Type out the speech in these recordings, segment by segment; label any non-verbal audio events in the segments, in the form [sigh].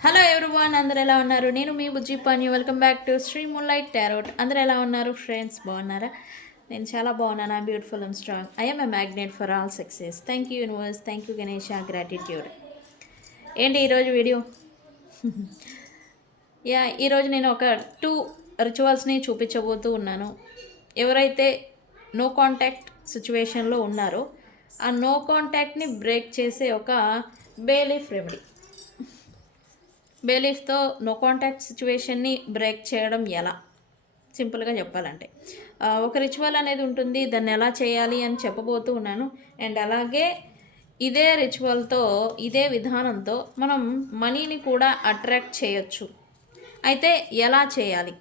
Hello everyone అందరు ఎలా ఉన్నారు? నేను మీ Bujji Pani welcome back to Sri Moonlight Tarot అందరు ఎలా ఉన్నారు? ఫ్రెండ్స్ బాగున్నారా? నేను చాలా బాగున్నాను. I'm beautiful and strong I'm a magnet for all success thank you universe thank you Ganesha gratitude ఏంటి ఈరోజు వీడియో యా [laughs] ఈరోజు నేను ఒక టూ రిచువల్స్ని చూపించబోతూ ఉన్నాను. ఎవరైతే నో కాంటాక్ట్ సిచ్యువేషన్లో ఉన్నారో ఆ నో కాంటాక్ట్ని బ్రేక్ చేసే ఒక బేలీఫ్ రెమెడీ బేలీఫ్తో నో కాంటాక్ట్ సిచ్యువేషన్ని బ్రేక్ చేయడం ఎలా? సింపుల్గా చెప్పాలంటే. ఒక రిచువల్ అనేది ఉంటుంది దాన్ని ఎలా చేయాలి అని చెప్పబోతూ ఉన్నాను. అండ్ అలాగే ఇదే రిచువల్తో ఇదే విధానంతో మనం మనీని కూడా అట్రాక్ట్ చేయొచ్చు. అయితే ఎలా చేయాలి?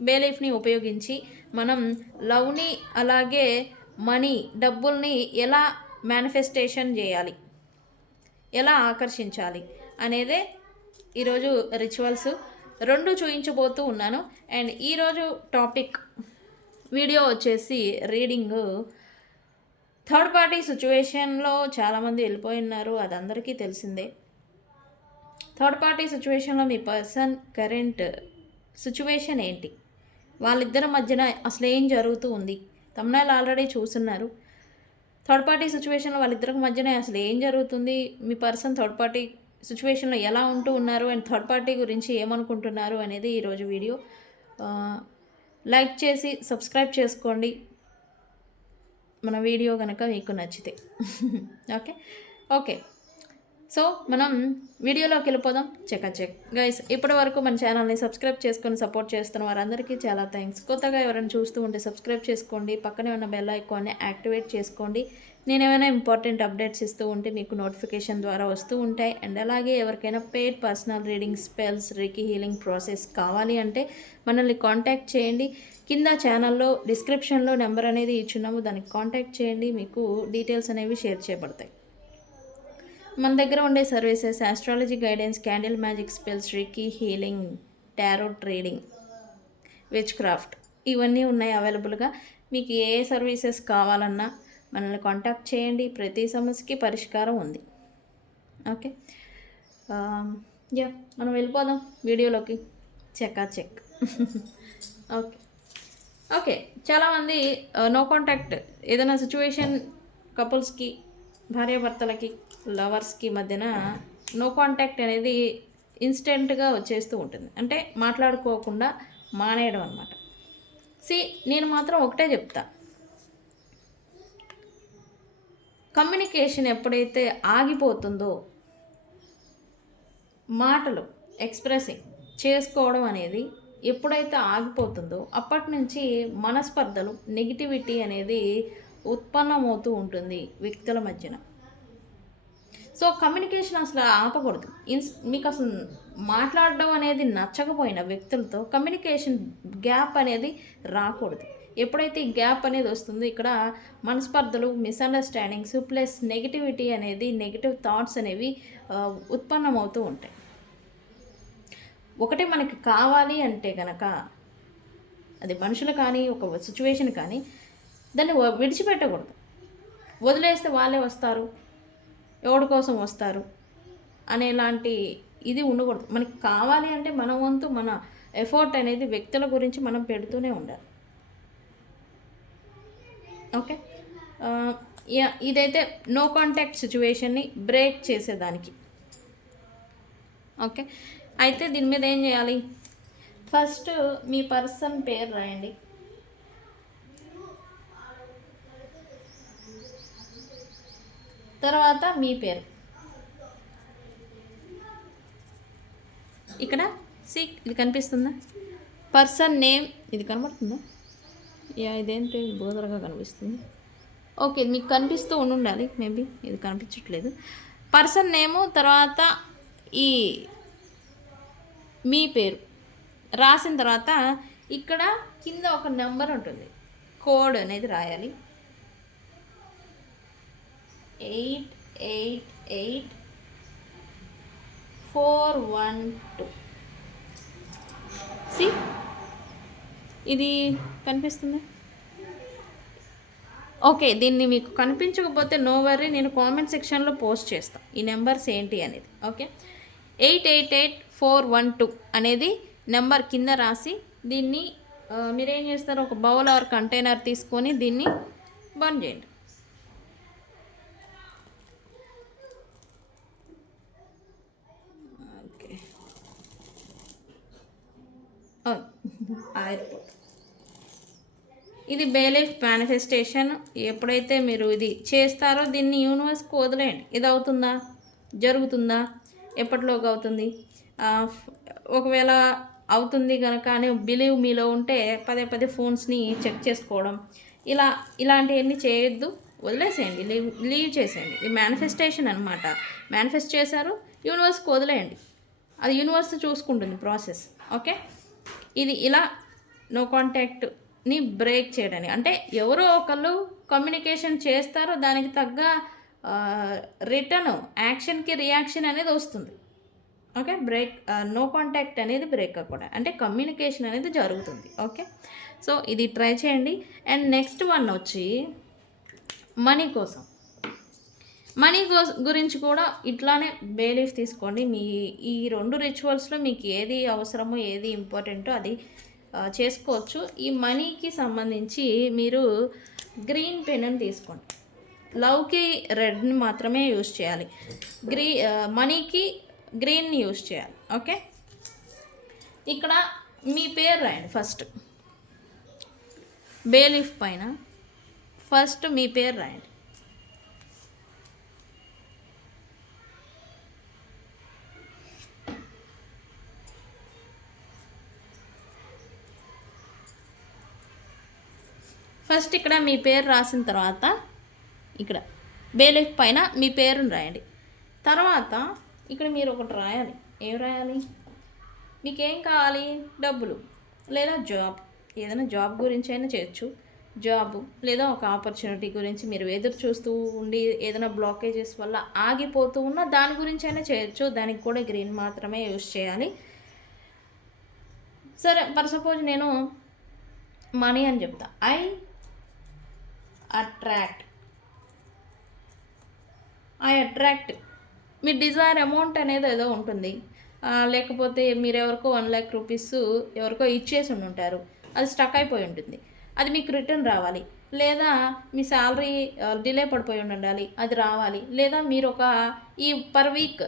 బేలీఫ్ని ఉపయోగించి మనం లవ్ని అలాగే మనీ డబ్బుల్ని ఎలా మేనిఫెస్టేషన్ చేయాలి? ఎలా ఆకర్షించాలి? అనేదే ఈరోజు రిచువల్స్ రెండు చూయించబోతూ ఉన్నాను. అండ్ ఈరోజు టాపిక్ వీడియో వచ్చేసి రీడింగ్. థర్డ్ పార్టీ సిచ్యువేషన్లో చాలామంది వెళ్ళిపోయి ఉన్నారు అది అందరికీ తెలిసిందే. థర్డ్ పార్టీ సిచ్యువేషన్లో మీ పర్సన్ కరెంట్ సిచ్యువేషన్ ఏంటి? వాళ్ళిద్దరి మధ్యన అసలు ఏం జరుగుతూ ఉంది? తమ్నాలు ఆల్రెడీ చూస్తున్నారు. థర్డ్ పార్టీ సిచ్యువేషన్లో వాళ్ళిద్దరికి మధ్యన అసలు ఏం జరుగుతుంది? మీ పర్సన్ థర్డ్ పార్టీ సిచ్యువేషన్లో ఎలా ఉంటూ ఉన్నారు అండ్ థర్డ్ పార్టీ గురించి ఏమనుకుంటున్నారు అనేది ఈరోజు వీడియో. లైక్ చేసి సబ్స్క్రైబ్ చేసుకోండి. మన వీడియో కనుక మీకు నచ్చితే. [laughs] ఓకే? ఓకే. సో మనం వీడియోలోకి వెళ్ళిపోదాం. చెక్ చెక్ గైస్ ఇప్పటి వరకు మన ఛానల్ని సబ్స్క్రైబ్ చేసుకొని సపోర్ట్ చేస్తున్న వారందరికీ చాలా థ్యాంక్స్ కొత్తగా ఎవరైనా చూస్తూ ఉంటే సబ్స్క్రైబ్ చేసుకోండి. పక్కనే ఉన్న బెల్ ఐకాన్ని యాక్టివేట్ చేసుకోండి. నేను ఏమైనా ఇంపార్టెంట్ అప్డేట్స్ ఇస్తూ ఉంటే మీకు నోటిఫికేషన్ ద్వారా వస్తూ ఉంటాయి. అండ్ అలాగే ఎవరికైనా paid personal reading spells reiki healing process కావాలి అంటే మనల్ని కాంటాక్ట్ చేయండి. కింద ఛానల్లో డిస్క్రిప్షన్లో నెంబర్ అనేది ఇచ్చున్నాము దానికి కాంటాక్ట్ చేయండి. మీకు డీటెయిల్స్ అనేవి షేర్ చేయబడతాయి. మన దగ్గర ఉండే services astrology guidance candle magic spells reiki healing tarot reading witchcraft ఇవన్నీ ఉన్నాయి అవైలబుల్గా మీకు ఏ సర్వీసెస్ కావాలన్నా మనల్ని కాంటాక్ట్ చేయండి. ప్రతి సమస్యకి పరిష్కారం ఉంది. ఓకే యా um, మనం వెళ్ళిపోదాం వీడియోలోకి. చెక్కా చెక్ ఓకే ఓకే చాలామంది నో కాంటాక్ట్ ఏదైనా సిచ్యువేషన్ కపుల్స్కి భార్యాభర్తలకి లవర్స్కి మధ్యన. నో కాంటాక్ట్ అనేది ఇన్స్టెంట్గా వచ్చేస్తూ ఉంటుంది. అంటే మాట్లాడుకోకుండా మానేయడం అనమాట సి నేను మాత్రం ఒకటే చెప్తా. కమ్యూనికేషన్ ఎప్పుడైతే ఆగిపోతుందో మాటలు ఎక్స్ప్రెసింగ్ చేసుకోవడం అనేది ఎప్పుడైతే ఆగిపోతుందో అప్పటి నుంచి మనస్పర్ధలు నెగిటివిటీ అనేది ఉత్పన్నమవుతూ ఉంటుంది వ్యక్తుల మధ్యన. సో కమ్యూనికేషన్ అసలు ఆపకూడదు. ఇన్స్ మీకు అసలు మాట్లాడడం అనేది నచ్చకపోయిన వ్యక్తులతో కమ్యూనికేషన్ గ్యాప్ అనేది రాకూడదు. ఎప్పుడైతే ఈ గ్యాప్ అనేది వస్తుందో ఇక్కడ మనస్పర్ధలు మిస్అండర్స్టాండింగ్స్ ప్లస్ నెగిటివిటీ అనేది నెగిటివ్ థాట్స్ అనేవి ఉత్పన్నమవుతూ ఉంటాయి. ఒకటి మనకి కావాలి అంటే కనుక అది మనుషులు కానీ ఒక సిచ్యువేషన్ కానీ దాన్ని విడిచిపెట్టకూడదు. వదిలేస్తే వాళ్ళే వస్తారు. ఎవడి కోసం వస్తారు అనేలాంటి ఇది ఉండకూడదు. మనకి కావాలి అంటే మన వంతు మన ఎఫర్ట్ అనేది వ్యక్తుల గురించి మనం పెడుతూనే ఉండాలి. ఓకే? ఇదైతే నో కాంటాక్ట్ సిచ్యువేషన్ని బ్రేక్ చేసేదానికి. ఓకే? అయితే దీని మీద ఏం చేయాలి? ఫస్ట్ మీ పర్సన్ పేరు రాయండి. తర్వాత మీ పేరు. ఇక్కడ? సి ఇది కనిపిస్తుందా? పర్సన్ నేమ్ ఇది కనబడుతుందా? యా ఇదేంటి బోదరగా కనిపిస్తుంది. ఓకే మీకు కనిపిస్తూ ఉండాలి మేబీ ఇది కనిపించట్లేదు. పర్సన్ నేము తర్వాత ఈ మీ పేరు. రాసిన తర్వాత ఇక్కడ కింద ఒక నెంబర్ ఉంటుంది. కోడ్ అనేది రాయాలి. Eight eight eight four one two. See? ఇది కనిపిస్తుంది? ఓకే దీన్ని మీకు కనిపించకపోతే నో వర్రీ నేను కామెంట్ సెక్షన్లో పోస్ట్ చేస్తాను ఈ నెంబర్స్ ఏంటి అనేది okay? Eight eight eight four one two అనేది నెంబర్ కింద రాసి దీన్ని మీరేం చేస్తారు? ఒక బౌల్ ఆర్ కంటైనర్ తీసుకొని దీన్ని బంద్ చేయండి ఓకే ఓ, ఆరిపోతుంది ఇది బేలీఫ్ మేనిఫెస్టేషన్ ఎప్పుడైతే మీరు ఇది చేస్తారో దీన్ని యూనివర్స్కి వదిలేయండి. ఇది అవుతుందా? జరుగుతుందా? ఎప్పటిలోకి అవుతుంది? ఒకవేళ అవుతుంది కనుక అని బిలీవ్ మీలో ఉంటే పదే పదే ఫోన్స్ని చెక్ చేసుకోవడం. ఇలా ఇలాంటివన్నీ చేయొద్దు. వదిలేసేయండి. లీవ్ లీవ్ చేసేయండి. ఇది మేనిఫెస్టేషన్ అనమాట మేనిఫెస్ట్ చేశారు. యూనివర్స్కి వదిలేయండి. అది యూనివర్స్ చూసుకుంటుంది ప్రాసెస్ ఓకే ఇది ఇలా నో కాంటాక్ట్ని బ్రేక్ చేయడానికి. అంటే ఎవరో ఒకళ్ళు కమ్యూనికేషన్ చేస్తారో దానికి తగ్గ రిటర్న్ యాక్షన్కి రియాక్షన్ అనేది వస్తుంది. ఓకే బ్రేక్ నో కాంటాక్ట్ అనేది బ్రేక్ కూడా అంటే కమ్యూనికేషన్ అనేది జరుగుతుంది. ఓకే సో ఇది ట్రై చేయండి. అండ్ నెక్స్ట్ వన్ వచ్చి మనీ కోసం. మనీ గురించి కూడా ఇట్లానే బేలీఫ్ తీసుకోండి. మీ ఈ రెండు రిచువల్స్లో మీకు ఏది అవసరమో ఏది ఇంపార్టెంటో అది చేసుకోవచ్చు. ఈ మనీకి సంబంధించి మీరు గ్రీన్ పెన్ తీసుకోండి. లవ్కి రెడ్ని మాత్రమే యూజ్ చేయాలి. గ్రీ మనీకి గ్రీన్ని యూజ్ చేయాలి. ఓకే? ఇక్కడ మీ పేరు రాయండి ఫస్ట్ బేలీఫ్ పైన. ఫస్ట్ మీ పేరు రాయండి. ఫస్ట్ ఇక్కడ మీ పేరు రాసిన తర్వాత ఇక్కడ బేలీఫ్ పైన మీ పేరుని రాయండి. తర్వాత ఇక్కడ మీరు ఒకటి రాయాలి. ఏం రాయాలి? మీకేం కావాలి? డబ్బులు లేదా జాబ్. ఏదైనా జాబ్ గురించి అయినా చేయొచ్చు. జాబ్ లేదా ఒక ఆపర్చునిటీ గురించి మీరు ఎదురు చూస్తూ ఉండి ఏదైనా బ్లాకేజెస్ వల్ల ఆగిపోతూ ఉన్న దాని గురించి అయినా చేయొచ్చు. దానికి కూడా గ్రీన్ మాత్రమే యూస్ చేయాలి. సరే ఫర్ సపోజ్ నేను మనీ అని చెప్తా. ఐ అట్రాక్ట్ ఐ అట్రాక్ట్ మీ డిజైర్ అమౌంట్ అనేది ఏదో ఉంటుంది. లేకపోతే మీరు ఎవరికో వన్ ల్యాక్ రూపీస్ ఎవరికో ఇచ్చేసి ఉండి ఉంటారు. అది స్టక్ అయిపోయి ఉంటుంది. అది మీకు రిటర్న్ రావాలి. లేదా మీ శాలరీ డిలే పడిపోయి ఉండాలి. అది రావాలి. లేదా మీరు ఒక ఈ పర్ వీక్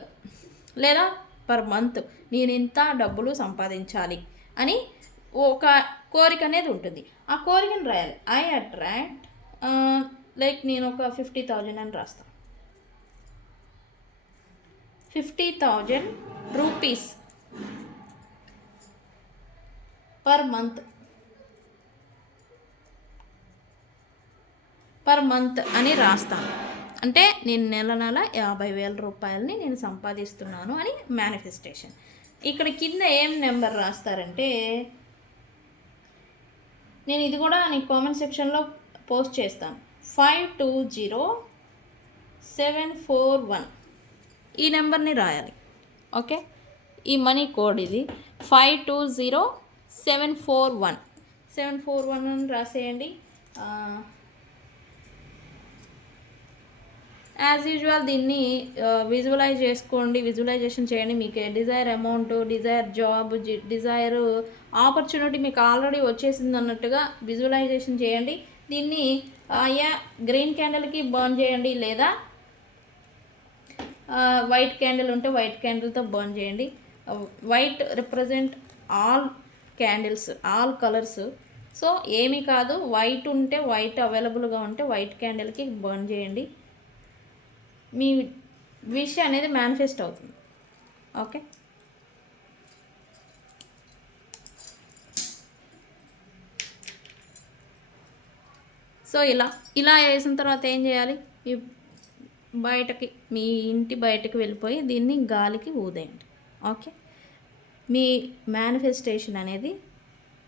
లేదా పర్ మంత్ నేను ఇంత డబ్బులు సంపాదించాలి అని ఒక కోరిక అనేది ఉంటుంది. ఆ కోరికను రాయాలి. ఐ అట్రాక్ట్ లైక్ నేను ఒక ఫిఫ్టీ థౌజండ్ అని రాస్తాను fifty thousand rupees per month. Per month అని రాస్తాను అంటే నేను నెల నెల యాభై వేల రూపాయలని నేను సంపాదిస్తున్నాను అని మేనిఫెస్టేషన్ ఇక్కడ కింద ఏం నెంబర్ రాస్తారంటే నేను ఇది కూడా నీ కామెంట్ సెక్షన్లో పోస్ట్ చేస్తాను five two zero seven four one. ఈ నెంబర్ని రాయాలి. ఓకే? ఈ మనీ కోడ్ ఇది. Five two zero seven four one. Seven four one అని రాసేయండి. యాజ్ యూజువల్ దీన్ని విజువలైజ్ చేసుకోండి. విజువలైజేషన్ చేయండి. మీకు desire amount desire job desire opportunity మీకు ఆల్రెడీ వచ్చేసింది అన్నట్టుగా విజువలైజేషన్ చేయండి. దీన్ని యా గ్రీన్ క్యాండిల్కి బర్న్ చేయండి లేదా వైట్ క్యాండిల్ ఉంటే వైట్ క్యాండిల్తో బర్న్ చేయండి. White represent all candles all colours. So ఏమీ కాదు వైట్ ఉంటే వైట్ అవైలబుల్గా ఉంటే వైట్ క్యాండిల్కి బర్న్ చేయండి. మీ విష్ అనేది మేనిఫెస్ట్ అవుతుంది. ఓకే? సో ఇలా ఇలా వేసిన తర్వాత ఏం చేయాలి? ఈ బయటకి మీ ఇంటి బయటకి వెళ్ళిపోయి దీన్ని గాలికి ఊదేయండి. ఓకే? మీ మేనిఫెస్టేషన్ అనేది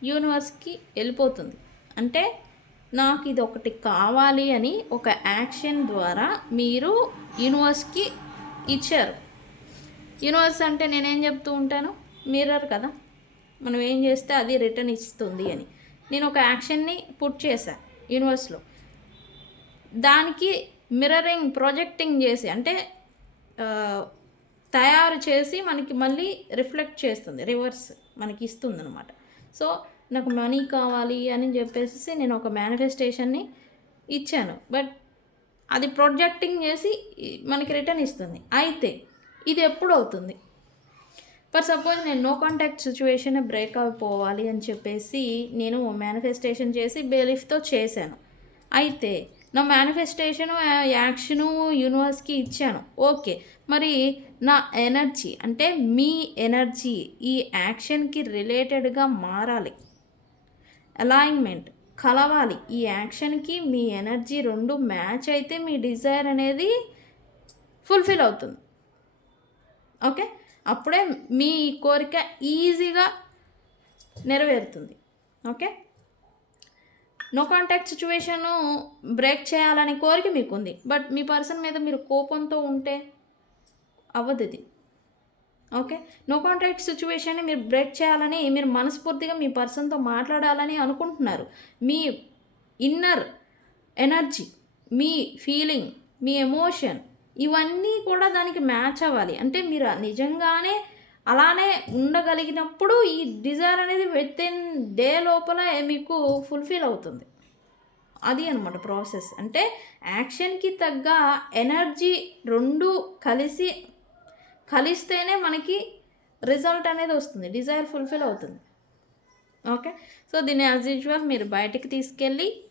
యూనివర్స్కి వెళ్ళిపోతుంది. అంటే నాకు ఇది ఒకటి కావాలి అని ఒక యాక్షన్ ద్వారా మీరు యూనివర్స్కి ఇచ్చారు. యూనివర్స్ అంటే నేనేం చెప్తూ ఉంటాను? మిర్రర్ కదా. మనం ఏం చేస్తే అది రిటర్న్ ఇస్తుంది అని. నేను ఒక యాక్షన్ని పుట్ చేశాను యూనివర్స్లో. దానికి మిర్రరింగ్ ప్రొజెక్టింగ్ చేసి అంటే తయారు చేసి మనకి మళ్ళీ రిఫ్లెక్ట్ చేస్తుంది రివర్స్ మనకి ఇస్తుంది అనమాట సో నాకు మనీ కావాలి అని చెప్పేసి నేను ఒక మేనిఫెస్టేషన్ని ఇచ్చాను. బట్ అది ప్రొజెక్టింగ్ చేసి మనకి రిటర్న్ ఇస్తుంది. అయితే ఇది ఎప్పుడు అవుతుంది ఫర్ సపోజ్ నేను నో కాంటాక్ట్ సిచ్యువేషన్ బ్రేక్ అయిపోవాలి అని చెప్పేసి నేను మేనిఫెస్టేషన్ చేసి బెలిఫ్తో చేశాను. అయితే నా మేనిఫెస్టేషను యాక్షను యూనివర్స్కి ఇచ్చాను. ఓకే మరి నా ఎనర్జీ అంటే మీ ఎనర్జీ ఈ యాక్షన్కి రిలేటెడ్గా మారాలి. అలైన్మెంట్ కలవాలి. ఈ యాక్షన్కి మీ ఎనర్జీ రెండు మ్యాచ్ అయితే మీ డిజైర్ అనేది ఫుల్ఫిల్ అవుతుంది. ఓకే అప్పుడే మీ కోరిక ఈజీగా నెరవేరుతుంది. Okay? No contact situation break చేయాలనే కోరిక మీకు ఉంది బట్ మీ పర్సన్ మీద మీరు కోపంతో ఉంటే అవ్వదు ఇది. ఓకే? నో కాంటాక్ట్ సిచ్యువేషన్ని మీరు బ్రేక్ చేయాలని మీరు మనస్ఫూర్తిగా మీ పర్సన్తో మాట్లాడాలని అనుకుంటున్నారు. మీ ఇన్నర్ ఎనర్జీ మీ ఫీలింగ్ మీ ఎమోషన్ ఇవన్నీ కూడా దానికి మ్యాచ్ అవ్వాలి. అంటే మీరు నిజంగానే అలానే ఉండగలిగినప్పుడు ఈ డిజైర్ అనేది విత్ ఇన్ డే లోపల మీకు ఫుల్ఫిల్ అవుతుంది. అది అనమాట ప్రాసెస్. అంటే యాక్షన్కి తగ్గ ఎనర్జీ రెండు కలిసి కలిస్తేనే మనకి రిజల్ట్ అనేది వస్తుంది. డిజైర్ ఫుల్ఫిల్ అవుతుంది. ఓకే? సో దీన్ని యాజ్ యూజువల్ మీరు బయటికి తీసుకెళ్ళి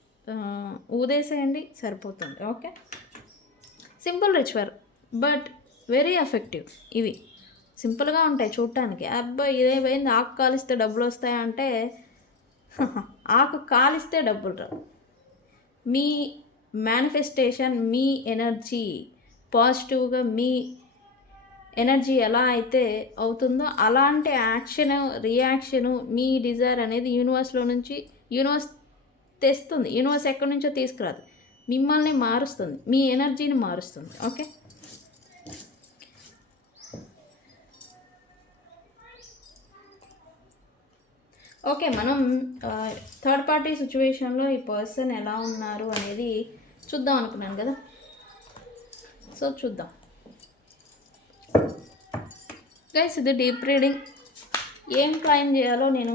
ఊదేసేయండి. సరిపోతుంది. Okay? Simple ritual but very effective ఇవి. సింపుల్గా ఉంటాయి చూడటానికి అబ్బాయి ఇదేమైంది ఆకు కాలిస్తే డబ్బులు వస్తాయంటే [laughs] ఆకు కాలిస్తే డబ్బులు రావు. మీ మేనిఫెస్టేషన్ మీ ఎనర్జీ పాజిటివ్గా మీ ఎనర్జీ ఎలా అయితే అవుతుందో అలాంటి యాక్షన్ రియాక్షను మీ డిజైర్ అనేది యూనివర్స్లో నుంచి యూనివర్స్ తెస్తుంది. యూనివర్స్ ఎక్కడి నుంచో తీసుకురాదు. మిమ్మల్ని మారుస్తుంది. మీ ఎనర్జీని మారుస్తుంది. ఓకే? ఓకే మనం థర్డ్ పార్టీ సిచ్యువేషన్లో ఈ పర్సన్ ఎలా ఉన్నారు అనేది చూద్దాం అనుకున్నాను కదా? సో చూద్దాం. గైస్ ఇది డీప్ రీడింగ్ ఏం క్లైమ్ చేయాలో నేను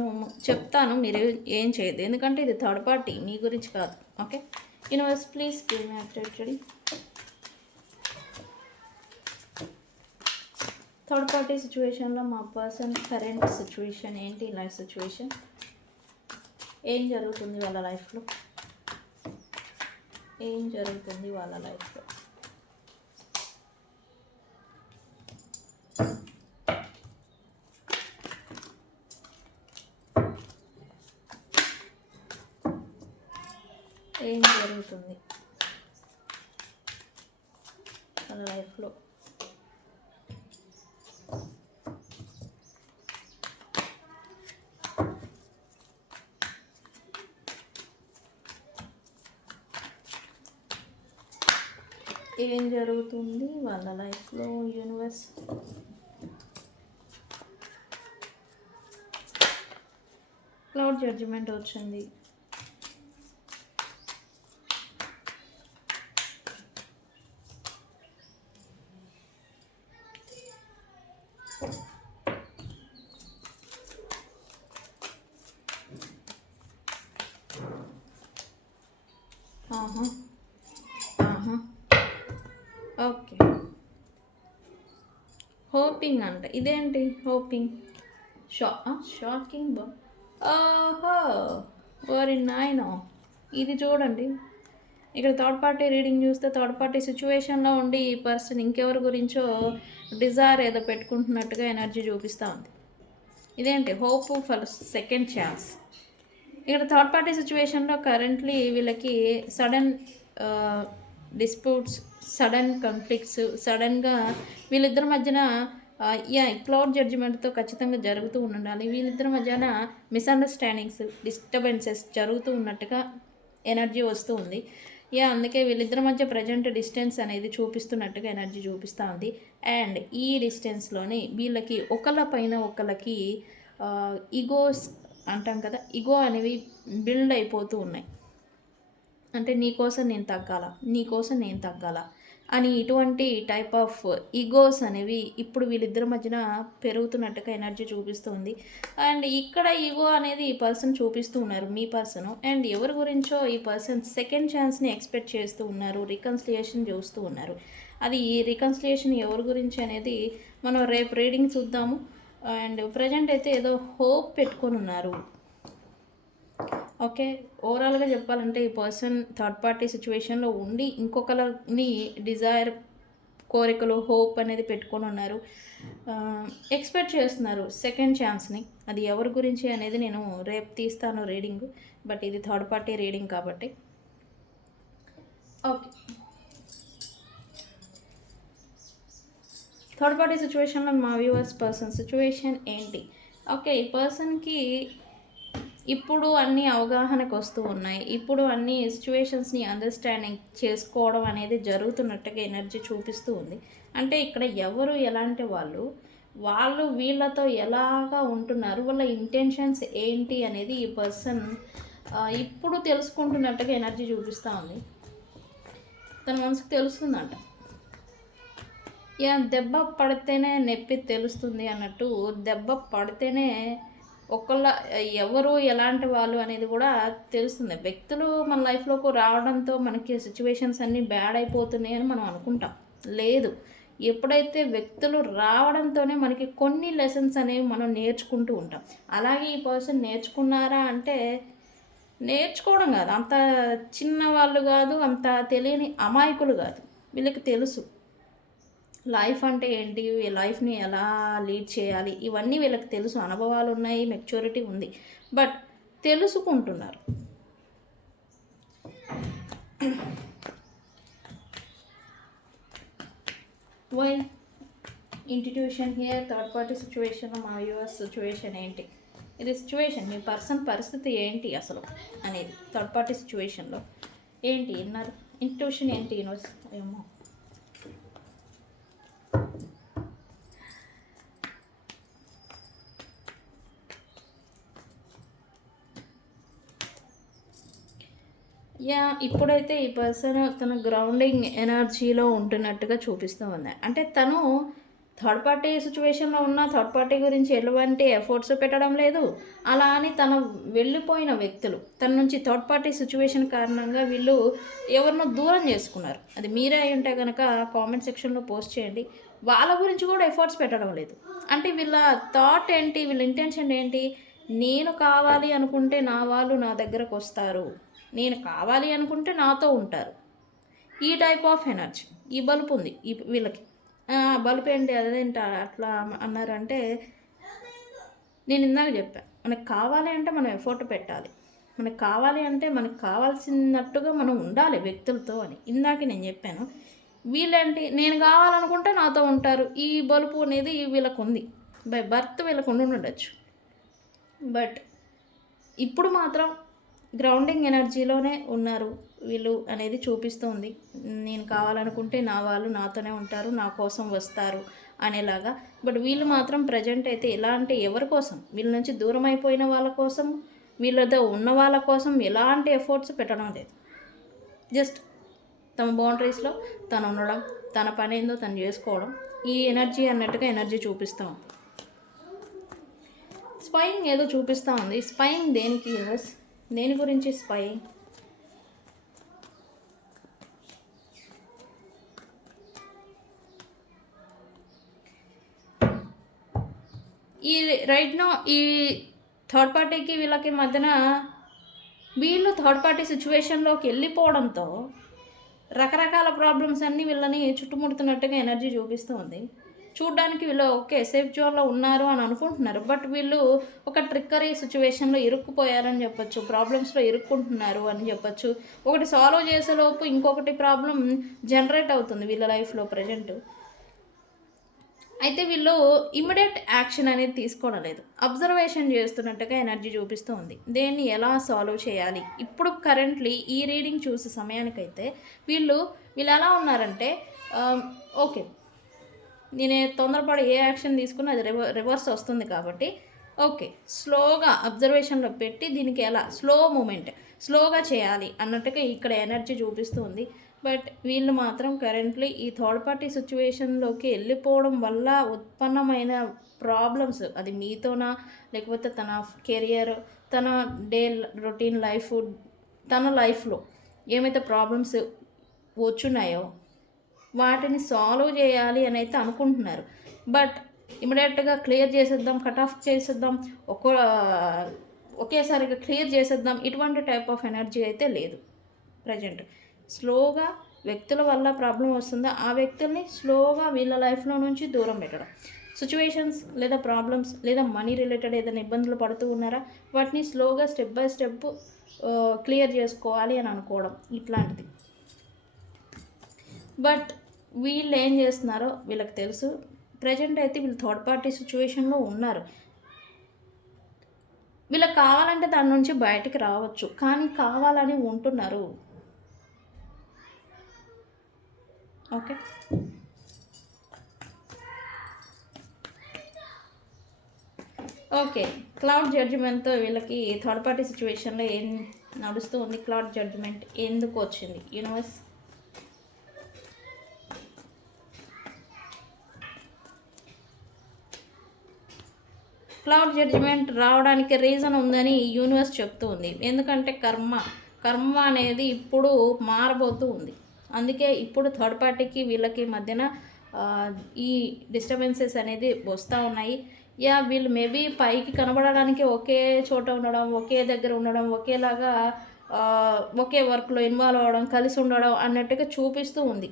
చెప్తాను. మీరు ఏం చేయదు ఎందుకంటే ఇది థర్డ్ పార్టీ. మీ గురించి కాదు. Okay? Universe please give me update third party సిచ్యువేషన్లో మా పర్సన్ కరెంట్ సిచ్యువేషన్ ఏంటి లైఫ్ సిచ్యువేషన్ ఏం జరుగుతుంది వాళ్ళ లైఫ్లో ఏం జరుగుతుంది వాళ్ళ లైఫ్లో ఏం జరుగుతుంది వాళ్ళ లైఫ్లో ఏం జరుగుతుంది వాళ్ళ లైఫ్లో యూనివర్స్? క్లౌడ్ జడ్జిమెంట్ వచ్చింది. హోపింగ్ అంట. ఇదేంటి? హోపింగ్ షా షాకింగ్ బా ఓహో ఓరి నాయనో. ఇది చూడండి. ఇక్కడ థర్డ్ పార్టీ రీడింగ్ చూస్తే థర్డ్ పార్టీ సిచ్యువేషన్లో ఉండి ఈ పర్సన్ ఇంకెవరి గురించో డిజైర్ ఏదో పెట్టుకుంటున్నట్టుగా ఎనర్జీ చూపిస్తూ ఉంది. ఇదేంటి? హోప్ ఫర్ సెకండ్ ఛాన్స్ ఇక్కడ థర్డ్ పార్టీ సిచ్యువేషన్లో కరెంట్లీ వీళ్ళకి సడన్ డిస్ప్యూట్స్ సడన్ కాన్ఫ్లిక్ట్స్ సడన్గా వీళ్ళిద్దరి మధ్యన యా క్లౌడ్ జడ్జిమెంట్తో ఖచ్చితంగా జరుగుతూ ఉండాలి. వీళ్ళిద్దరి మధ్యన మిస్అండర్స్టాండింగ్స్ డిస్టర్బెన్సెస్ జరుగుతూ ఉన్నట్టుగా ఎనర్జీ వస్తూ ఉంది. యా అందుకే వీళ్ళిద్దరి మధ్య ప్రజెంట్ డిస్టెన్స్ అనేది చూపిస్తున్నట్టుగా ఎనర్జీ చూపిస్తూ ఉంది. అండ్ ఈ డిస్టెన్స్లోనే వీళ్ళకి ఒకళ్ళ పైన ఒకళ్ళకి ఈగోస్ అంటాం కదా ఈగో అనేవి బిల్డ్ అయిపోతూ ఉన్నాయి. అంటే నీ కోసం నేను తగ్గాల? నీ కోసం నేను తగ్గాల? అని ఇటువంటి టైప్ ఆఫ్ ఈగోస్ అనేవి ఇప్పుడు వీళ్ళిద్దరి మధ్యన పెరుగుతున్నట్టుగా ఎనర్జీ చూపిస్తుంది. అండ్ ఇక్కడ ఈగో అనేది ఈ పర్సన్ చూపిస్తూ ఉన్నారు మీ పర్సన్ అండ్ ఎవరి గురించో ఈ పర్సన్ సెకండ్ ఛాన్స్ని ఎక్స్పెక్ట్ చేస్తూ ఉన్నారు రికన్సిలియేషన్ చూస్తూ ఉన్నారు. అది ఈ రికన్సిలియేషన్ ఎవరి గురించి అనేది మనం రేపు రీడింగ్ చూద్దాము. అండ్ ప్రజెంట్ అయితే ఏదో హోప్ పెట్టుకొని ఉన్నారు. ఓకే ఓవరాల్గా చెప్పాలంటే ఈ పర్సన్ థర్డ్ పార్టీ సిచ్యువేషన్లో ఉండి ఇంకొకరిని డిజైర్ కోరికలు హోప్ అనేది పెట్టుకొని ఉన్నారు. ఎక్స్పెక్ట్ చేస్తున్నారు సెకండ్ ఛాన్స్ని. అది ఎవరి గురించి అనేది నేను రేపు తీస్తాను రీడింగ్ బట్ ఇది థర్డ్ పార్టీ రీడింగ్ కాబట్టి. ఓకే. థర్డ్ పార్టీ సిచ్యువేషన్లో మా వ్యూవర్స్ పర్సన్ సిచ్యువేషన్ ఏంటి? ఓకే ఈ పర్సన్కి ఇప్పుడు అన్ని అవగాహనకు వస్తూ ఉన్నాయి. ఇప్పుడు అన్ని సిచ్యువేషన్స్ని అండర్స్టాండింగ్ చేసుకోవడం అనేది జరుగుతున్నట్టుగా ఎనర్జీ చూపిస్తూ ఉంది. అంటే ఇక్కడ ఎవరు ఎలాంటి వాళ్ళు వాళ్ళు వీళ్ళతో ఎలాగా ఉంటున్నారు వాళ్ళ ఇంటెన్షన్స్ ఏంటి అనేది ఈ పర్సన్ ఇప్పుడు తెలుసుకుంటున్నట్టుగా ఎనర్జీ చూపిస్తూ ఉంది. తన మనసుకు తెలుస్తుందంట. ఇక దెబ్బ పడితేనే నొప్పి తెలుస్తుంది అన్నట్టు దెబ్బ పడితేనే ఒకళ్ళ ఎవరు ఎలాంటి వాళ్ళు అనేది కూడా తెలుస్తుంది. వ్యక్తులు మన లైఫ్లోకి రావడంతో మనకి సిచ్యువేషన్స్ అన్నీ బ్యాడ్ అయిపోతున్నాయి అని మనం అనుకుంటాం. లేదు. ఎప్పుడైతే వ్యక్తులు రావడంతోనే మనకి కొన్ని లెసన్స్ అనేవి మనం నేర్చుకుంటూ ఉంటాం. అలాగే ఈ పర్సన్ నేర్చుకున్నారా అంటే నేర్చుకోవడం కాదు. అంత చిన్న వాళ్ళు కాదు అంత తెలియని అమాయకులు కాదు. వీళ్ళకి తెలుసు. లైఫ్ అంటే ఏంటి? లైఫ్ని ఎలా లీడ్ చేయాలి? ఇవన్నీ వీళ్ళకి తెలుసు. అనుభవాలు ఉన్నాయి మెచ్యూరిటీ ఉంది. బట్ తెలుసుకుంటున్నారు. Why intuition here third party situation మా యూఎస్ సిచ్యువేషన్ ఏంటి? ఇది సిచ్యువేషన్ మీ పర్సన్ పరిస్థితి ఏంటి అసలు అనేది? థర్డ్ పార్టీ సిచ్యువేషన్లో ఏంటి? ఇన్నర్? ఇంటిట్యూషన్ ఏంటి? యూనివర్స్ ఏమో. యా ఇప్పుడైతే ఈ పర్సన్ తన గ్రౌండింగ్ ఎనర్జీలో ఉంటున్నట్టుగా చూపిస్తూ ఉంది. అంటే తను థర్డ్ పార్టీ సిచ్యువేషన్లో ఉన్న థర్డ్ పార్టీ గురించి ఎటువంటి ఎఫర్ట్స్ పెట్టడం లేదు. అలా అని తన వెళ్ళిపోయిన వ్యక్తులు తన నుంచి థర్డ్ పార్టీ సిచ్యువేషన్ కారణంగా వీళ్ళు ఎవరినో దూరం చేసుకున్నారు. అది మీరే అయి ఉంటే కనుక కామెంట్ సెక్షన్లో పోస్ట్ చేయండి. వాళ్ళ గురించి కూడా ఎఫర్ట్స్ పెట్టడం లేదు. అంటే వీళ్ళ థాట్ ఏంటి వీళ్ళ ఇంటెన్షన్ ఏంటి? నేను కావాలి అనుకుంటే నా వాళ్ళు నా దగ్గరకు వస్తారు. నేను కావాలి అనుకుంటే నాతో ఉంటారు. ఈ టైప్ ఆఫ్ ఎనర్జీ ఈ బలుపు ఉంది ఈ వీళ్ళకి. బలిపేయండి అదేంట ఏంటి అదేంటి అట్లా అన్నారంటే నేను ఇందాక చెప్పాను మనకు కావాలి అంటే మనం ఎఫర్ట్ పెట్టాలి. మనకు కావాలి అంటే మనకు కావాల్సినట్టుగా మనం ఉండాలి వ్యక్తులతో అని. ఇందాక నేను చెప్పాను వీళ్ళేంటి నేను కావాలనుకుంటే నాతో ఉంటారు. ఈ బలుపు అనేది వీళ్ళకు ఉంది బై బర్త్ వీళ్ళకు ఉండి ఉండొచ్చు. బట్ ఇప్పుడు మాత్రం గ్రౌండింగ్ ఎనర్జీలోనే ఉన్నారు. వీళ్ళు అనేది చూపిస్తుంది. నేను కావాలనుకుంటే నా వాళ్ళు నాతోనే ఉంటారు నా కోసం వస్తారు అనేలాగా. బట్ వీళ్ళు మాత్రం ప్రజెంట్ అయితే ఎలా అంటే ఎవరి కోసం? వీళ్ళ నుంచి దూరం అయిపోయిన వాళ్ళ కోసం? వీళ్ళతో ఉన్న వాళ్ళ కోసం ఎలాంటి ఎఫర్ట్స్ పెట్టడం లేదు. జస్ట్ తమ బౌండరీస్లో తను ఉండడం తన పని ఏందో తను చేసుకోవడం ఈ ఎనర్జీ అన్నట్టుగా ఎనర్జీ చూపిస్తాం స్పైయింగ్ ఏదో చూపిస్తూ ఉంది. స్పైయింగ్ దేనికి యూస్ దేని గురించి స్పైయింగ్? ఈ రైట్ నో ఈ థర్డ్ పార్టీకి వీళ్ళకి మధ్యన వీళ్ళు థర్డ్ పార్టీ సిచ్యువేషన్లోకి వెళ్ళిపోవడంతో రకరకాల ప్రాబ్లమ్స్ అన్నీ వీళ్ళని చుట్టుముడుతున్నట్టుగా ఎనర్జీ చూపిస్తూ ఉంది చూడ్డానికి వీళ్ళు ఓకే సేఫ్ జోన్లో ఉన్నారు అని అనుకుంటున్నారు. బట్ వీళ్ళు ఒక ట్రిక్కరీ సిచ్యువేషన్లో ఇరుక్కుపోయారని చెప్పొచ్చు ప్రాబ్లమ్స్లో ఇరుక్కుంటున్నారు అని చెప్పొచ్చు. ఒకటి సాల్వ్ చేసేలోపు ఇంకొకటి ప్రాబ్లం జనరేట్ అవుతుంది వీళ్ళ లైఫ్లో ప్రజెంట్ అయితే వీళ్ళు ఇమ్మీడియట్ యాక్షన్ అనేది తీసుకోవడం లేదు. అబ్జర్వేషన్ చేస్తున్నట్టుగా ఎనర్జీ చూపిస్తూ ఉంది. దేన్ని ఎలా సాల్వ్ చేయాలి? ఇప్పుడు కరెంట్లీ ఈ రీడింగ్ చూసే సమయానికైతే వీళ్ళు వీళ్ళు ఎలా ఉన్నారంటే ఓకే. నేను తొందరపడి ఏ యాక్షన్ తీసుకున్నా అది రివ రివర్స్ వస్తుంది కాబట్టి ఓకే. స్లోగా అబ్జర్వేషన్లో పెట్టి దీనికి ఎలా? Slow moment. స్లోగా చేయాలి అన్నట్టుగా ఇక్కడ ఎనర్జీ చూపిస్తుంది బట్ వీళ్ళు మాత్రం కరెంట్లీ ఈ థర్డ్ పార్టీ సిచ్యువేషన్లోకి వెళ్ళిపోవడం వల్ల ఉత్పన్నమైన ప్రాబ్లమ్స్ అది మీతోనా లేకపోతే తన కెరియర్ తన డే రొటీన్ లైఫ్ తన లైఫ్లో ఏమైతే ప్రాబ్లమ్స్ వచ్చున్నాయో వాటిని సాల్వ్ చేయాలి అని అయితే అనుకుంటున్నారు. బట్ ఇమీడియట్గా క్లియర్ చేసేద్దాం కట్ ఆఫ్ చేసేద్దాం ఒక్కో ఒకేసారిగా క్లియర్ చేసేద్దాం ఇటువంటి టైప్ ఆఫ్ ఎనర్జీ అయితే లేదు ప్రజెంట్ స్లోగా వ్యక్తుల వల్ల ప్రాబ్లం వస్తుందో? ఆ వ్యక్తుల్ని స్లోగా వీళ్ళ లైఫ్లో నుంచి దూరం పెట్టడం. సిచ్యువేషన్స్ లేదా ప్రాబ్లమ్స్ లేదా మనీ రిలేటెడ్ ఏదైనా ఇబ్బందులు పడుతూ ఉన్నారా? వాటిని స్లోగా స్టెప్ బై స్టెప్ క్లియర్ చేసుకోవాలి అని అనుకోవడం ఇట్లాంటిది. బట్ వీళ్ళు ఏం చేస్తున్నారో వీళ్ళకి తెలుసు. ప్రజెంట్ అయితే వీళ్ళు థర్డ్ పార్టీ సిచ్యువేషన్లో ఉన్నారు. వీళ్ళకి కావాలంటే దాని నుంచి బయటికి రావచ్చు. కానీ కావాలని ఉంటున్నారు. ఓకే. ఓకే. క్లౌడ్ జడ్జిమెంట్తో వీళ్ళకి థర్డ్ పార్టీ సిచ్యువేషన్లో ఏం నడుస్తూ ఉంది? క్లౌడ్ జడ్జిమెంట్ ఎందుకు వచ్చింది? యూనివర్స్? క్లౌడ్ జడ్జిమెంట్ రావడానికి రీజన్ ఉందని యూనివర్స్ చెప్తూ ఉంది. ఎందుకంటే కర్మ. కర్మ అనేది ఇప్పుడు మారబోతూ ఉంది. అందుకే ఇప్పుడు థర్డ్ పార్టీకి వీళ్ళకి మధ్యన ఈ డిస్టర్బెన్సెస్ అనేది వస్తూ ఉన్నాయి. యా వీళ్ళు మేబీ పైకి కనబడడానికి ఒకే చోట ఉండడం ఒకే దగ్గర ఉండడం ఒకేలాగా ఒకే వర్క్లో ఇన్వాల్వ్ అవ్వడం కలిసి ఉండడం అన్నట్టుగా చూపిస్తూ ఉంది.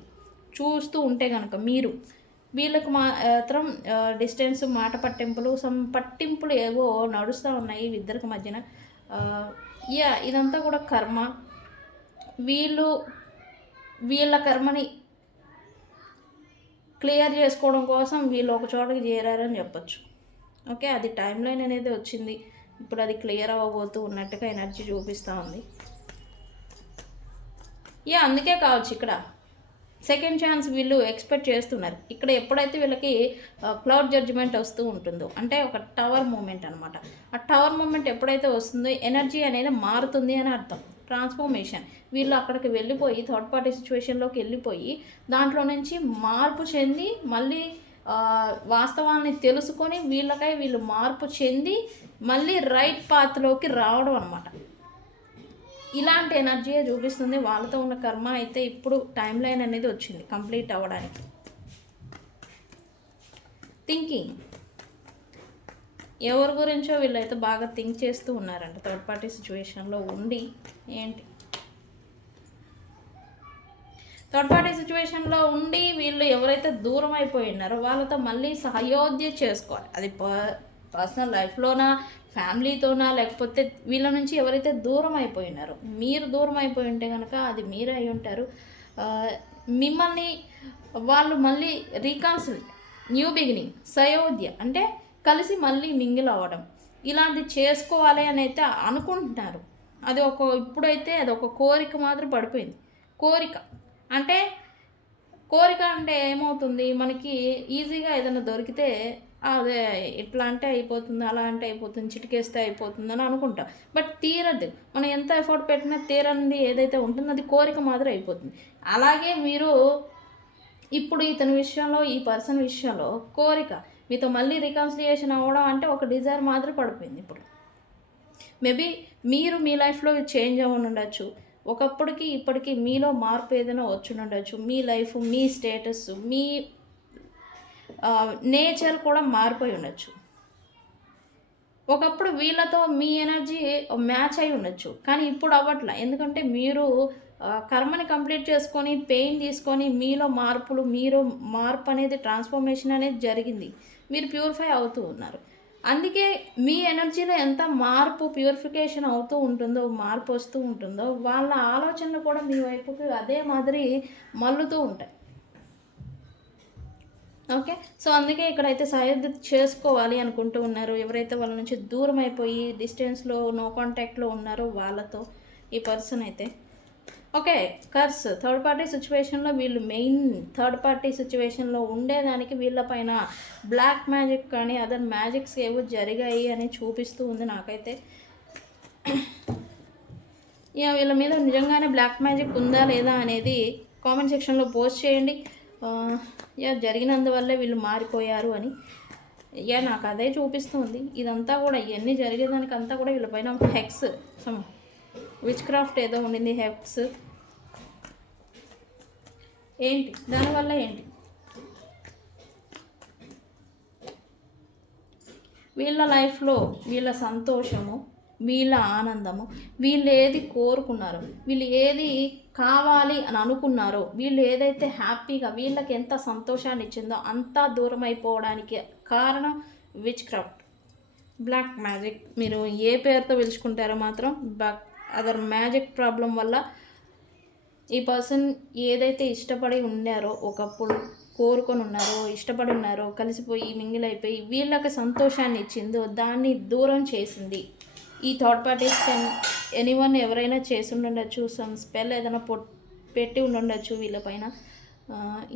చూస్తూ ఉంటే కనుక మీరు వీళ్ళకు మాత్రం డిస్టెన్స్ మాట పట్టింపులు సమ్ పట్టింపులు ఏవో నడుస్తూ ఉన్నాయి ఇద్దరికి మధ్యన. యా ఇదంతా కూడా కర్మ. వీళ్ళు వీళ్ళ కర్మని క్లియర్ చేసుకోవడం కోసం వీళ్ళు ఒక చోటకి చేరారని చెప్పొచ్చు. ఓకే అది టైం లైన్ అనేది వచ్చింది. ఇప్పుడు అది క్లియర్ అవ్వబోతూ ఉన్నట్టుగా ఎనర్జీ చూపిస్తూ ఉంది. యా అందుకే కావచ్చు ఇక్కడ. సెకండ్ ఛాన్స్ వీళ్ళు ఎక్స్పెక్ట్ చేస్తున్నారు. ఇక్కడ ఎప్పుడైతే వీళ్ళకి క్లౌడ్ జడ్జిమెంట్ వస్తూ ఉంటుందో అంటే ఒక టవర్ మూమెంట్ అనమాట ఆ టవర్ మూమెంట్ ఎప్పుడైతే వస్తుందో ఎనర్జీ అనేది మారుతుంది అని అర్థం. ట్రాన్స్ఫర్మేషన్. వీళ్ళు అక్కడికి వెళ్ళిపోయి థర్డ్ పార్టీ సిచ్యువేషన్లోకి వెళ్ళిపోయి దాంట్లో నుంచి మార్పు చెంది మళ్ళీ వాస్తవాన్ని తెలుసుకొని వీళ్ళకై వీళ్ళు మార్పు చెంది మళ్ళీ రైట్ పాత్లోకి రావడం అనమాట ఇలాంటి ఎనర్జీ చూపిస్తుంది వాళ్ళతో ఉన్న కర్మ అయితే ఇప్పుడు టైం లైన్ అనేది వచ్చింది కంప్లీట్ అవ్వడానికి. థింకింగ్ ఎవరి గురించో వీళ్ళైతే బాగా థింక్ చేస్తూ ఉన్నారంట థర్డ్ పార్టీ సిచ్యువేషన్లో ఉండి ఏంటి? థర్డ్ పార్టీ సిచ్యువేషన్లో ఉండి వీళ్ళు ఎవరైతే దూరం అయిపోయినారో ఉన్నారో వాళ్ళతో మళ్ళీ సహయోధ్య చేసుకోవాలి. అది ప- పర్సనల్ లైఫ్లోనా ఫ్యామిలీతోనా లేకపోతే వీళ్ళ నుంచి ఎవరైతే దూరం అయిపోయి ఉన్నారో మీరు దూరం అయిపోయి ఉంటే కనుక అది మీరే అయి ఉంటారు. మిమ్మల్ని వాళ్ళు మళ్ళీ రీకాన్సిల్ న్యూ బిగినింగ్ సయోధ్య అంటే కలిసి మళ్ళీ మింగిల్ అవ్వడం. ఇలాంటి చేసుకోవాలి అని అయితే అనుకుంటున్నారు. అది ఒక ఇప్పుడైతే అది ఒక కోరిక మాత్రం పడిపోయింది. కోరిక. అంటే కోరిక అంటే ఏమవుతుంది? మనకి ఈజీగా ఏదైనా దొరికితే అదే ఇట్లా అంటే అయిపోతుంది అలా అంటే అయిపోతుంది చిటికేస్తే అయిపోతుంది అని అనుకుంటాం. బట్ తీరదు. మనం ఎంత ఎఫర్ట్ పెట్టినా తీరంది ఏదైతే ఉంటుందో అది కోరిక మాత్రం అయిపోతుంది. అలాగే మీరు ఇప్పుడు ఇతని విషయంలో ఈ పర్సన్ విషయంలో కోరిక మీతో మళ్ళీ రికన్సిలియేషన్ అవ్వడం అంటే ఒక డిజైర్ మాత్రం పడిపోయింది ఇప్పుడు. మేబీ మీరు మీ లైఫ్లో చేంజ్ అవ్వని ఉండొచ్చు ఒకప్పటికి ఇప్పటికీ మీలో మార్పు ఏదైనా వచ్చిండొచ్చు. మీ లైఫ్ మీ స్టేటస్ మీ నేచర్ కూడా మారిపోయి ఉండొచ్చు. ఒకప్పుడు వీళ్ళతో మీ ఎనర్జీ మ్యాచ్ అయి ఉండొచ్చు. కానీ ఇప్పుడు అవ్వట్లా. ఎందుకంటే మీరు కర్మని కంప్లీట్ చేసుకొని పెయిన్ తీసుకొని మీలో మార్పులు మీరు మార్పు అనేది ట్రాన్స్ఫర్మేషన్ అనేది జరిగింది. మీరు ప్యూరిఫై అవుతూ ఉన్నారు. అందుకే మీ ఎనర్జీలో ఎంత మార్పు ప్యూరిఫికేషన్ అవుతూ ఉంటుందో మార్పు వస్తూ ఉంటుందో వాళ్ళ ఆలోచనలు కూడా మీ వైపుకి అదే మాదిరి మల్లుతూ ఉంటాయి. ఓకే? సో అందుకే ఇక్కడైతే సహాయం చేసుకోవాలి అనుకుంటూ ఉన్నారు. ఎవరైతే వాళ్ళ నుంచి దూరం అయిపోయి డిస్టెన్స్లో నో కాంటాక్ట్లో ఉన్నారో వాళ్ళతో ఈ పర్సన్ అయితే. ఓకే కర్స్ థర్డ్ పార్టీ సిచ్యువేషన్లో వీళ్ళు మెయిన్ థర్డ్ పార్టీ సిచ్యువేషన్లో ఉండేదానికి వీళ్ళపైన బ్లాక్ మ్యాజిక్ కానీ అదర్ మ్యాజిక్స్ ఏవో జరిగాయి అని చూపిస్తూ ఉంది నాకైతే. ఇక వీళ్ళ మీద నిజంగానే బ్లాక్ మ్యాజిక్ ఉందా లేదా అనేది కామెంట్ సెక్షన్లో పోస్ట్ చేయండి. ఆ, యా జరిగినందువల్లే వీళ్ళు మారిపోయారు అని. యా నాకు అదే చూపిస్తుంది ఇదంతా కూడా ఇవన్నీ జరిగేదానికి అంతా కూడా వీళ్ళపైన హెక్స్ సమ్ విచ్ క్రాఫ్ట్ ఏదో ఉండింది హెక్స్ ఏంటి? దానివల్ల ఏంటి? వీళ్ళ లైఫ్లో వీళ్ళ సంతోషము వీళ్ళ ఆనందము వీళ్ళు ఏది కోరుకున్నారో వీళ్ళు ఏది కావాలి అని అనుకున్నారో వీళ్ళు ఏదైతే హ్యాపీగా వీళ్ళకి ఎంత సంతోషాన్ని ఇచ్చిందో అంతా దూరం అయిపోవడానికి కారణం విచ్ క్రాఫ్ట్ బ్లాక్ మ్యాజిక్ మీరు ఏ పేరుతో పిలుచుకుంటారో మాత్రం బ్లాక్ అదర్ మ్యాజిక్ ప్రాబ్లం వల్ల ఈ పర్సన్ ఏదైతే ఇష్టపడి ఉన్నారో ఒకప్పుడు కోరుకొని ఉన్నారో ఇష్టపడి ఉన్నారో కలిసిపోయి మింగిల్ అయిపోయి వీళ్ళకి సంతోషాన్ని ఇచ్చిందో దాన్ని దూరం చేసింది. ఈ థర్డ్ పార్టీస్ కెన్ ఎనీవన్ ఎవరైనా చేసి ఉండొచ్చు సమ్ స్పెల్ ఏదైనా పొట్ పెట్టి ఉండొచ్చు వీళ్ళపైన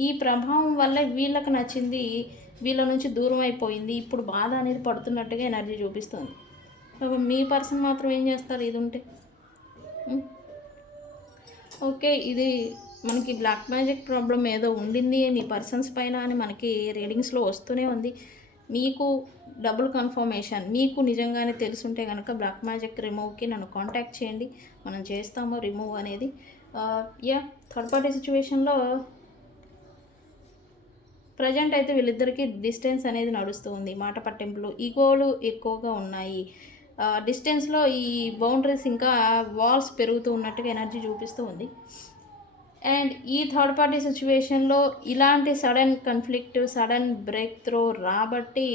ఈ ప్రభావం వల్ల వీళ్ళకి నచ్చింది వీళ్ళ నుంచి దూరం అయిపోయింది. ఇప్పుడు బాధ అనేది పడుతున్నట్టుగా ఎనర్జీ చూపిస్తుంది. మీ పర్సన్ మాత్రం ఏం చేస్తారు? ఇది ఉంటే ఓకే ఇది మనకి బ్లాక్ మ్యాజిక్ ప్రాబ్లం ఏదో ఉండింది మీ పర్సన్స్ పైన అని మనకి రీడింగ్స్లో వస్తూనే ఉంది. మీకు డబుల్ కన్ఫర్మేషన్ మీకు నిజంగానే తెలుసుంటే కనుక బ్లాక్ మ్యాజిక్ రిమూవ్కి నన్ను కాంటాక్ట్ చేయండి. మనం చేస్తాము రిమూవ్ అనేది. యా థర్డ్ పార్టీ సిచ్యువేషన్లో ప్రజెంట్ అయితే వీళ్ళిద్దరికీ డిస్టెన్స్ అనేది నడుస్తుంది మాట పట్టింపులు ఈగోలు ఎక్కువగా ఉన్నాయి. డిస్టెన్స్లో ఈ బౌండరీస్ ఇంకా వాల్స్ పెరుగుతూ ఉన్నట్టుగా ఎనర్జీ చూపిస్తూ ఉంది. అండ్ ఈ థర్డ్ పార్టీ సిచ్యువేషన్లో ఇలాంటి sudden conflict sudden breakthrough రాబట్టి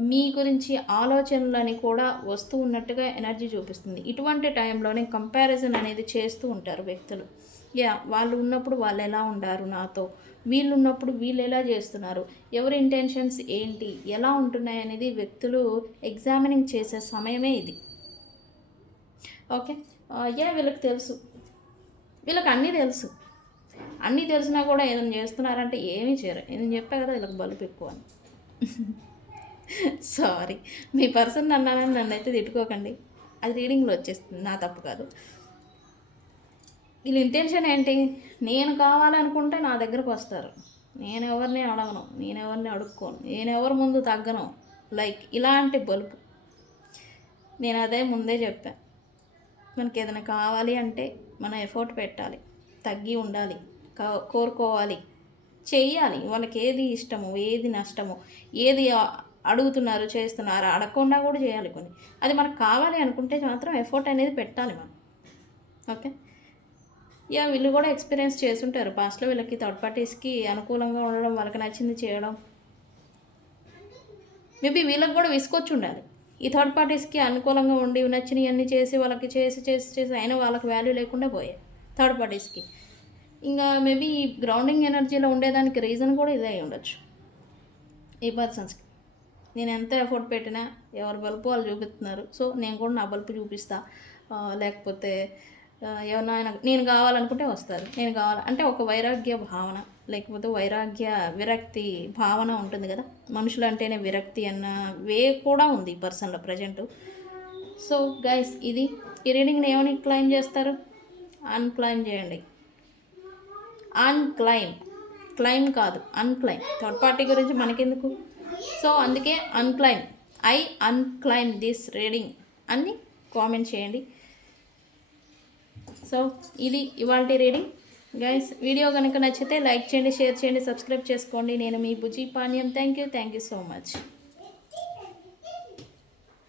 మీ గురించి ఆలోచనలని కూడా వస్తూ ఉన్నట్టుగా ఎనర్జీ చూపిస్తుంది. ఇటువంటి టైంలోనే కంపారిజన్ అనేది చేస్తూ ఉంటారు వ్యక్తులు. యా వాళ్ళు ఉన్నప్పుడు వాళ్ళు ఎలా ఉండారు నాతో? వీళ్ళు ఉన్నప్పుడు వీళ్ళు ఎలా చేస్తున్నారు? ఎవరి ఇంటెన్షన్స్ ఏంటి? ఎలా ఉంటున్నాయి అనేది వ్యక్తులు ఎగ్జామినింగ్ చేసే సమయమే ఇది. ఓకే? యా వీళ్ళకి తెలుసు. వీళ్ళకి అన్నీ తెలుసు. అన్నీ తెలిసినా కూడా ఏదైనా చేస్తున్నారంటే ఏమీ చేయరు. నేను చెప్పా కదా వీళ్ళకి బలుపు ఎక్కువ అని. సారీ మీ పర్సన్ అన్నానని నన్ను అయితే తిట్టుకోకండి. అది రీడింగ్లో వచ్చేస్తుంది. నా తప్పు కాదు. వీళ్ళ ఇంటెన్షన్ ఏంటి? నేను కావాలనుకుంటే నా దగ్గరకు వస్తారు. నేను ఎవరిని అడగను నేను ఎవరిని అడుక్కోను నేను ఎవరి ముందు తగ్గను. లైక్ ఇలాంటి బలుపు. నేను అదే ముందే చెప్పాను మనకి ఏదైనా కావాలి అంటే మనం ఎఫర్ట్ పెట్టాలి తగ్గి ఉండాలి కోరుకోవాలి. చేయాలి వాళ్ళకి ఏది ఇష్టము ఏది నష్టము ఏది అడుగుతున్నారు చేస్తున్నారు అడగకుండా కూడా చేయాలి కొన్ని. అది మనకు కావాలి అనుకుంటే మాత్రం ఎఫర్ట్ అనేది పెట్టాలి మనం. ఓకే ఇక వీళ్ళు కూడా ఎక్స్పీరియన్స్ చేస్తుంటారు. పాస్ట్లో వీళ్ళకి థర్డ్ పార్టీస్కి అనుకూలంగా ఉండడం వాళ్ళకి నచ్చింది చేయడం. మేబీ వీళ్ళకి కూడా విసుకొచ్చి ఉండాలి. ఈ థర్డ్ పార్టీస్కి అనుకూలంగా ఉండి నచ్చినవి అన్నీ చేసి వాళ్ళకి చేసి చేసి చేసి అయినా వాళ్ళకి వాల్యూ లేకుండా పోయాయి థర్డ్ పార్టీస్కి ఇంకా మేబీ ఈ గ్రౌండింగ్ ఎనర్జీలో ఉండేదానికి రీజన్ కూడా ఇదే అయి ఉండొచ్చు. ఈ పర్సన్స్కి నేను ఎంత ఎఫర్ట్ పెట్టినా ఎవరి బల్బు వాళ్ళు చూపిస్తున్నారు. సో నేను కూడా నా బల్బు చూపిస్తా. లేకపోతే ఎవరైనా నేను కావాలనుకుంటే వస్తారు. నేను కావాలి అంటే ఒక వైరాగ్య భావన లేకపోతే వైరాగ్య విరక్తి భావన ఉంటుంది కదా. మనుషులు అంటేనే విరక్తి అన్న వే కూడా ఉంది ఈ పర్సన్లో ప్రజెంట్. సో గైస్ ఇది ఈ రీడింగ్ని ఏమని క్లైమ్ చేస్తారు? అన్క్లైమ్ చేయండి. అన్క్లైమ్. క్లైమ్ కాదు అన్క్లైమ్. థర్డ్ పార్టీ గురించి మనకెందుకు? సో అందుకే unclaim. I unclaim this reading అని కామెంట్ చేయండి. సో ఇది ఇవాళ రీడింగ్ గైస్ వీడియో కనుక నచ్చితే లైక్ చేయండి షేర్ చేయండి సబ్స్క్రైబ్ చేసుకోండి. నేను మీ బుజీ పానీయం thank you thank you so much